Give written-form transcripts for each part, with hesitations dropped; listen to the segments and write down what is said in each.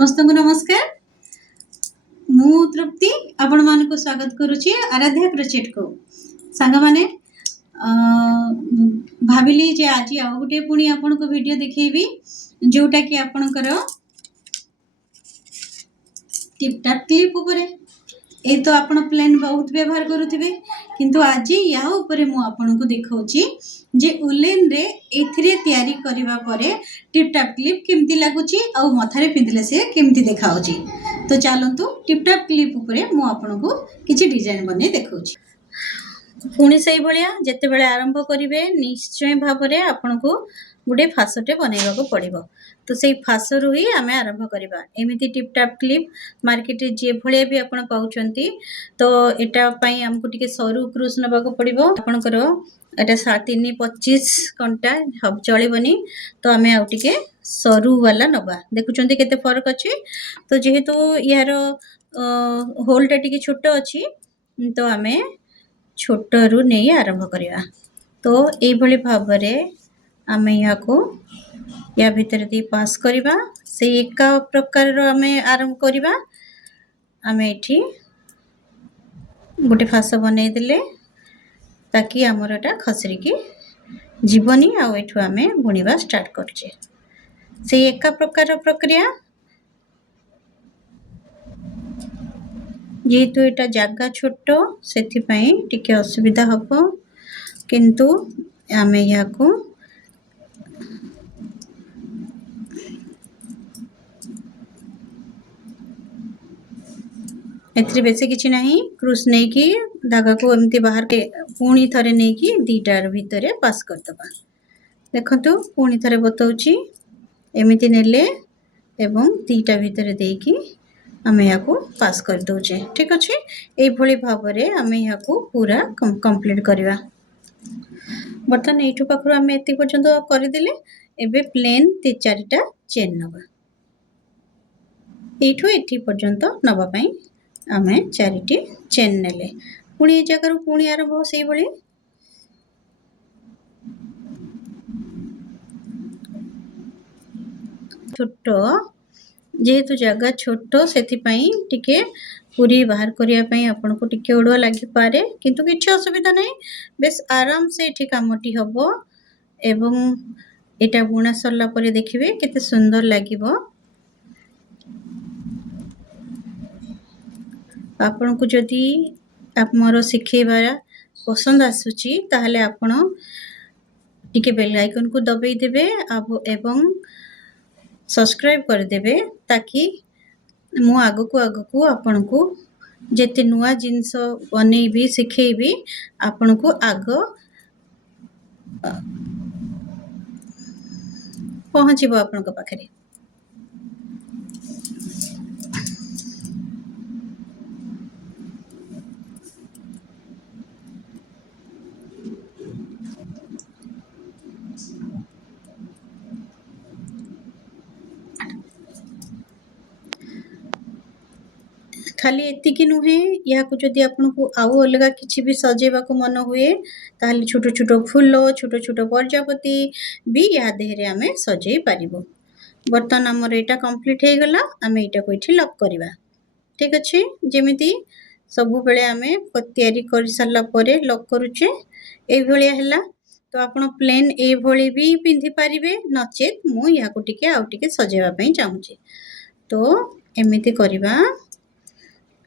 समस्त को नमस्कार। मु तृप्ति आपण मान को स्वागत करुच्ची आराध्या क्रोचेट को सांग माने भाविली जे आज आउ गोटे पुणी आपण को वीडियो देखैबी जोटा कि आपणकर टिपटाप क्लिप उपरे ए तो आपण प्लेन बहुत व्यवहार करुथिबे किंतु आज या उपरे मु आपण को देखाउची जे उलेन रे एथिरे तयारी करिवा परे टिपटाप क्लिप केमती लागुची आ मथारे पिंधले से केमती देखाउची। तो चलतु टिपटाप क्लिप उपरे मु आपण को किछि डिजाइन बने देखाउची। पुणी से भलिया जेते बेले आरंभ करिवे निश्चय भाबरे आपण को गुटे फासटे बनैबा को पड़िबो। तो सेई फासरु ही आमे आरंभ करिबा। एमिति टिपटाप क्लिप मार्केट जे भलिया भी आपण पाउचंती तो एटा पई हमकु टिके सरू क्रूज नबा को पड़िबो। आपणकर एटा 3.25 कंटा हब चलिबनी तो आमे आउ टिके सरू वाला नबा। देखुचंती केते फरक अछि। तो जेहेतु यार होलटा टिके छोटो अछि तो आमे छोटरू नै आरंभ करिया। तो एई भली भाबरे आमे या को या भीतर दी पास करिबा से एका प्रकार रो आमे आरंभ करिबा। आमे एठी गोटे फास बनै देले ताकि हमरटा खसरी की जीवनी आ एठु आमे बुनिबा स्टार्ट करछे। से एका प्रकार प्रक्रिया जेहेतु एटा जागा छोटो सेथि पई टिके असुविधा हबो किंतु आमे या को एथि बेसी किछि नाही क्रूस नै कि धागा को एमती बाहर के पुणी थरे नै कि दीटार भितरे पास कर दबा। देखंतु पुणी थरे बतौची एमिति नेले एवं दीटा भितरे देई कि आमे या को पास कर दोचे। ठीक अछि। एई भली भाबरे आमे या को पूरा कंप्लीट करिवा। बर्तन एठु पाखरु आमे एति पर्यंत करि देले एबे प्लेन 3-4टा चेन नबा। एठु एठी पर्यंत नबा पई आमे 4टी चेन नेले पुणी ए जगह पुणी आरंभ सेई भली छोटो जेहेतु जगह छोटो सेथि पई टिके पूरी बाहर करिया पई आपन को टिके ओडवा लागि पारे किंतु किछ असुविधा नै बेस आराम से एठी कामटी हबो एवं एटा बुना सरला परे देखिबे केते सुंदर लागिबो। आपन को जदी आप मोर सिखेबार पसंद आसुची ताहले आपण टिके बेल आइकन को दबाई देबे एवं सब्सक्राइब कर देबे ताकि मु आगो को आपण को जेते नुआ जिंस बनेबी सिखेबी आपण को आगो पहुंचीबो आपण को पाखरे। खाली एतिकी नुहे या को जदी आपन को आउ अलगा किछि भी सजेबा को मन हुए ताले छोटो छोटो फूल छोटो छोटो प्रजापति भी या देहरे हमें सजेई पारिबो। बर्तन हमर एटा कंप्लीट हे गला हमें एटा को इठी लॉक करिबा। ठीक अछि। जेमिति सबु बेले हमें तयारी कर सरला परे लॉक करूचे ए भलिया हला। तो आपण प्लेन ए भली भी पिंधि पारिबे नचेत मु या को टिके आउ टिके सजेबा पई चाहूची। तो एमिति करिबा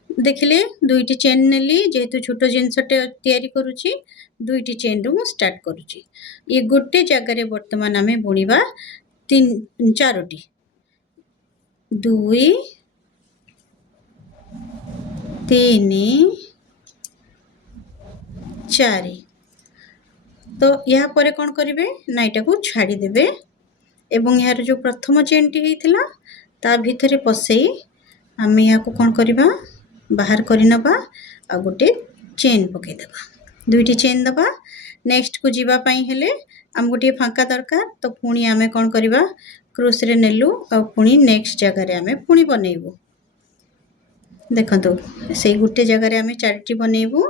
देखिले दुईटी चेन नेली जेहेतु छोटो जिनसटे तयारी करूची दुईटी चेन रु स्टार्ट करूची। ये गोटे जगह रे वर्तमान हमें बुनिबा 4टी 2 3 4। तो या परे कोन करिवे ना एटा को छाडी देबे एवं यार जो प्रथम चेनटी हेतिला ता भितरे पसेई हमें या को कोन करिबा बाहर करि नबा आ गोटे चेन पके देबा। दुईटी चेन दबा। नेक्स्ट को जीवा पई हेले हम गोटे फांका दरकार तो पुणी आमे कोन करिबा क्रूस रे नेलु आ पुणी नेक्स्ट जगह रे आमे पुणी बनेइबो। देखंतु सेई गोटे जगह रे आमे 4टी बनेइबो